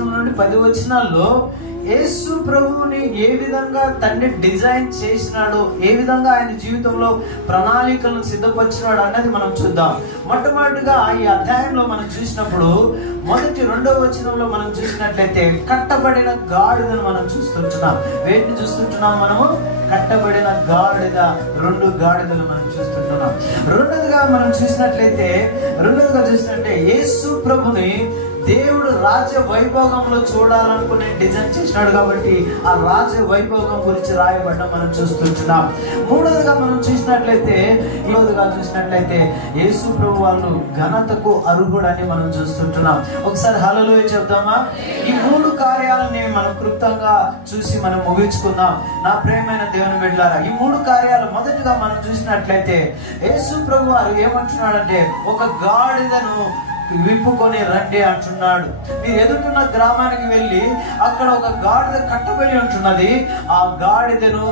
వచనం నుండి 10 వచనాల్లో యేసు ప్రభువుని ఏ విధంగా తండ్రి డిజైన్ చేసినాడో, ఏ విధంగా ఆయన జీవితంలో ప్రణాళికలను సిద్ధపరిచినాడు అన్నది మనం చూద్దాం. మొట్టమొదటిగా ఈ అధ్యాయంలో మనం చూసినప్పుడు 2వ వచనంలో మనం చూసినట్లయితే కట్టబడిన గాడిదను మనం చూస్తుంటున్నాం. వేటిని చూస్తుంటున్నాం మనము? కట్టబడిన గాడిద, 2 గాడిదలు మనం చూస్తుంటున్నాం. రెండోదిగా చూసినట్లయితే యేసు ప్రభుని దేవుడు రాజ్య వైభోగంలో చూడాలనుకునే డిజైన్ చేసినాడు కాబట్టి ఆ రాజ్య వైభోగం గురించి రాయబడ్డ మనం చూస్తుంటున్నాం. మూడోదిగా చూసినట్లయితే యేసు ప్రభు వాళ్ళు ఘనతకు అర్హుడని మనం చూస్తుంటున్నాం. ఒకసారి హల్లెలూయా చెప్దామా? ఈ 3 కార్యాలని మనం క్లుప్తంగా చూసి మనం ముగించుకుందాం. నా ప్రియమైన దేవుని బిడ్డలారా, ఈ 3 కార్యాలు మొదటిగా మనం చూసినట్లయితే యేసు ప్రభు వారు ఏమంటున్నాడంటే, ఒక గాడిదను విప్పుకొని రండి అంటున్నాడు. మీరు ఎదుర్కొన్న గ్రామానికి వెళ్ళి అక్కడ ఒక గాడిద కట్టబడి ఉంటున్నది. ఆ గాడిదను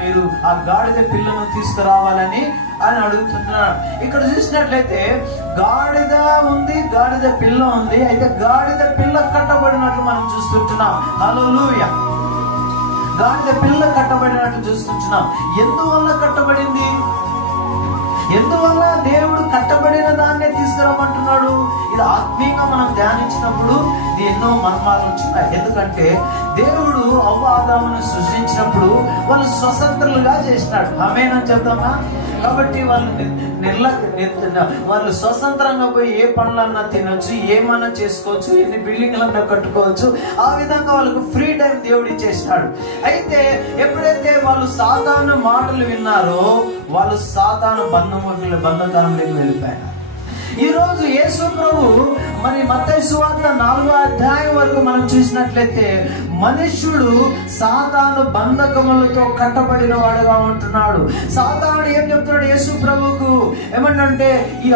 మీరు ఆ గాడిద పిల్లను తీసుకురావాలని అని అడుగుతున్నాడు. ఇక్కడ చూసినట్లయితే గాడిద ఉంది, గాడిద పిల్ల ఉంది. అయితే గాడిద పిల్ల కట్టబడినట్లు మనం చూస్తుంటున్నాం. హల్లెలూయా! గాడిద పిల్ల కట్టబడినట్లు చూస్తుంటున్నాం. ఎందువల్ల కట్టబడింది? ఎందువల్ల దేవుడు కట్టబడిన దాన్నే తీసుకురమ్మంటున్నాడు? ఇది ఆత్మీయంగా మనం ధ్యానించినప్పుడు ఎన్నో మర్మాలు వచ్చినాయి. ఎందుకంటే దేవుడు అవ్వ ఆదామును సృష్టించినప్పుడు వాళ్ళు స్వతంత్రులుగా చేసినాడు. ఆమేనని చెప్తామా? కాబట్టి వాళ్ళు స్వతంత్రంగా పోయి ఏ పనులన్నా తినొచ్చు, ఏమన్నా చేసుకోవచ్చు, ఎన్ని బిల్డింగ్లన్నా కట్టుకోవచ్చు. ఆ విధంగా వాళ్ళకు ఫ్రీ టైం దేవుడు ఇచ్చేసినాడు. అయితే ఎప్పుడైతే వాళ్ళు సాతాను మాటలు విన్నారో వాళ్ళు సాతాను బంధకారంలోకి వెళ్ళిపోయారు. ఈ రోజు యేసు ప్రభు మత్తయి సువార్త 4వ అధ్యాయం వరకు మనం చూసినట్లయితే మనుష్యుడు సాతాను బంధకములతో కట్టబడిన వాడుగా ఉంటున్నాడు. సాతానుడు ఏం చెప్తున్నాడు యేసు ప్రభుకు? ఏమంటే ఈ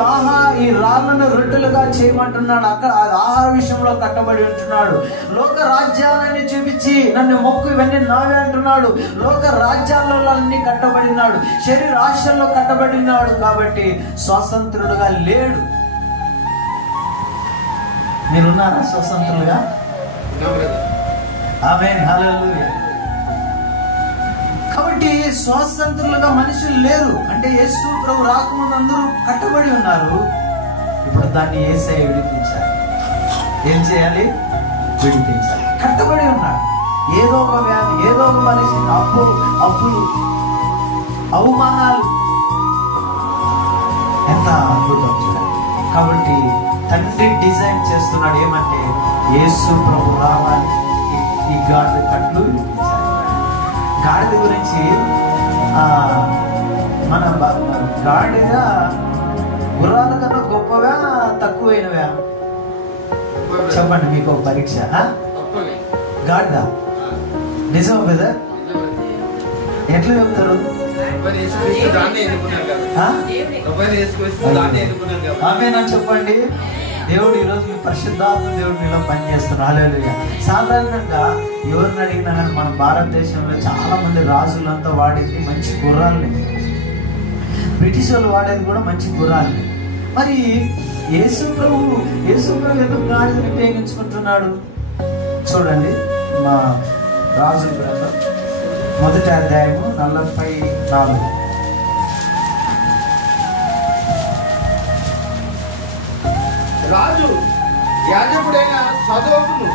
రాళ్ళను రొట్టెలుగా చేయమంటున్నాడు. అక్కడ ఆహార విషయంలో కట్టబడి ఉంటున్నాడు. లోక రాజ్యాలని చూపించి నన్ను మొక్కు, ఇవన్నీ నావే అంటున్నాడు. లోక రాజ్యాల్లో అన్ని కట్టబడినాడు. శరీర ఆశల్లో కట్టబడినాడు. కాబట్టి స్వతంత్రుడుగా లేడు. మీరున్నారా స్వతంత్రులుగా? ఆమేన్, హల్లెలూయా. కాబట్టి స్వతంత్రులుగా మనుషులు లేరు. అంటే యేసు ప్రభు రాకముందు అందరూ కట్టబడి ఉన్నారు. ఇప్పుడు దాన్ని యేసయ్య విడిపించాలి. ఏం చేయాలి? విడిపించాలి. కట్టబడి ఉన్నాడు. ఏదో ఒక వ్యాధి, ఏదో ఒక పరిస్థితి, అప్పులు, అవమానాలు, ఎంత అద్భుతం చూడాలి. కాబట్టి తండ్రి డిజైన్ చేస్తున్నాడు. ఏమంటే యేసు ప్రభు రావాలి, ఈ గాడిద కట్లు విడిపించాలి. గాడిద గురించి మన గాడిద గుర్రాల కన్నా గొప్పవా తక్కువైనవా? చెప్పండి, మీకు ఒక పరీక్ష. గాడిద నిజం కదా? ఎట్లా చెప్తారు? ఆమేనని చెప్పండి. దేవుడు ఈరోజు మీ పరిశుద్ధాత్మ దేవుడు మీలో పనిచేస్తున్నారు. హల్లెలూయా. సాధారణంగా ఎవరిని అడిగినా కానీ మన భారతదేశంలో చాలా మంది రాజులంతా వాడేది మంచి గుర్రాలని, బ్రిటిష్ వాళ్ళు వాడేది కూడా మంచి గుర్రాలని. మరి యేసు ప్రభు ఎందుకు గాడిదని ఉపయోగించుకుంటున్నాడు? చూడండి, మా రాజు గ్రంథం 1వ అధ్యాయము 44. రాజు యాజకుడైన సదోకును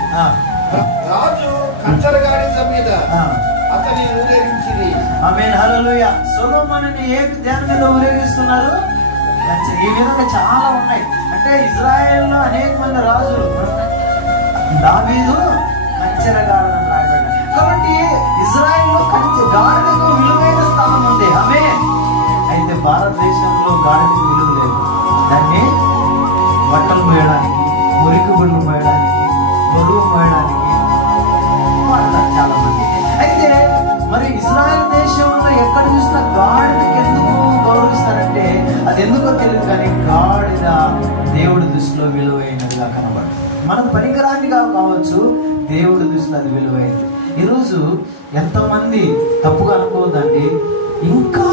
రాజు కంచరగాడిద మీద అతని ఊరేగించింది. ఆమేన్, హల్లెలూయా. సొలొమోనుని ఏ ధ్యానం మీద ఊరేగిస్తున్నారు? ఈ విధంగా చాలా ఉన్నాయి. అంటే ఇజ్రాయెల్లో అనేక మంది రాజులు, దావీదు కంచరగాడిద రాయబడ్డాడు. కాబట్టి ఇజ్రాయెల్లో గాడిదకు విలువైన స్థానం ఉంది. ఆమేన్. అయితే భారతదేశంలో గాడిదకు విలువ లేదు. దాన్ని బట్టలు మోయడానికి, మురికి గుళ్ళు మోయడానికి, బరువు మోయడానికి వాడతారు చాలా మంది. అయితే మరి ఇజ్రాయెల్ దేశంలో ఎక్కడ చూసినా గాడిదకి ఎందుకు గౌరవిస్తారంటే అది ఎందుకో తెలియదు, కానీ గాడిద దేవుడి దృష్టిలో విలువైనదిగా కనబడుతుంది. మనకు పనికిరానిగా కావచ్చు, దేవుడి దృష్టిలో అది విలువైనది. ఈరోజు ఎంతమంది తప్పుగా అనుకోవద్దండి, ఇంకా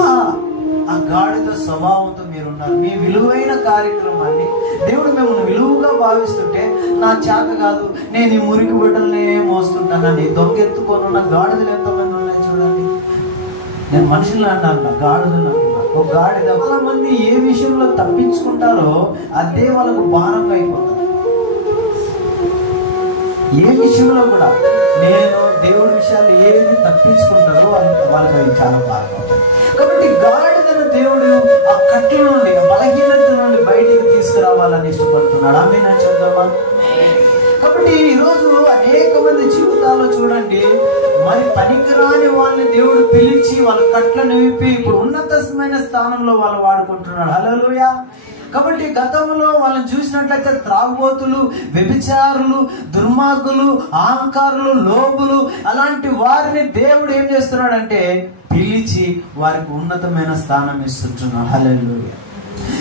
ఆ గాడిద స్వభావంతో మీరున్నారు. మీ విలువైన కార్యక్రమాన్ని దేవుడు మిమ్మల్ని విలువగా భావిస్తుంటే, నా చేత కాదు, నేను ఈ మురికి బిడ్డలనే మోస్తుంటానని దొంగెత్తుకొని గాడిదలు ఎంతమంది ఉన్నాయి చూడండి. నేను మనుషులు అన్నాను, గాడిదలు ఒక గాడిద. చాలా మంది ఏ విషయంలో తప్పించుకుంటారో అదే వాళ్ళకు భారంగా అయిపోతుంది. ఏ విషయంలో కూడా నేను దేవుడి విషయాలు ఏది తప్పించుకుంటారో వాళ్ళకి అవి చాలా భారంగా అవుతాయి. కాబట్టి గాడిదను దేవుడు ఆ కట్ల నుండి, బలహీనత నుండి బయటికి తీసుకురావాలని ఇష్టపడుతున్నాడు. ఆమె నేను చెప్తామా? కాబట్టి ఈరోజు అనేక మంది జీవితాల్లో చూడండి, మరి పనికిరాని వాళ్ళని దేవుడు పిలిచి వాళ్ళ కట్లను విప్పి ఇప్పుడు ఉన్నతమైన స్థానంలో వాళ్ళు వాడుకుంటున్నాడు. హల్లెలూయా. కాబట్టి గతంలో వాళ్ళని చూసినట్లయితే త్రాగుబోతులు, వ్యభిచారులు, దుర్మార్గులు, అహంకారులు, లోబులు, అలాంటి వారిని దేవుడు ఏం చేస్తున్నాడంటే పిలిచి వారికి ఉన్నతమైన స్థానం ఇస్తుంటున్నాడు. హల్లెలూయా.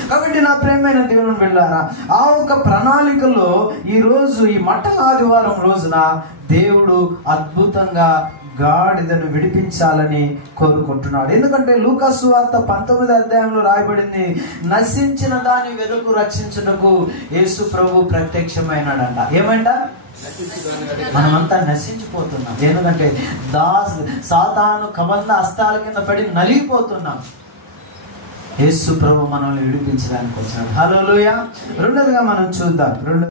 కాబట్టి నా ప్రియమైన దేవుని బిడ్డలారా, ఆ ఒక ప్రణాళికలో ఈ రోజు ఈ మట్టల ఆదివారం రోజున దేవుడు అద్భుతంగా గాడిదను విడిపించాలని కోరుకుంటున్నాడు. ఎందుకంటే లూకా సువార్త 19వ అధ్యాయంలో రాయబడింది, నశించిన దాని వెదకు రక్షించుటకు యేసు ప్రభు ప్రత్యక్షమైనాడంట. ఏమంట? మనమంతా నశించిపోతున్నాం. ఎందుకంటే సాతాను కబంధ హస్తాల కింద పడి నలిగిపోతున్నాం. యేసు ప్రభు మనల్ని విడిపించడానికి వచ్చాడు. హల్లెలూయా. రెండోదిగా మనం చూద్దాం.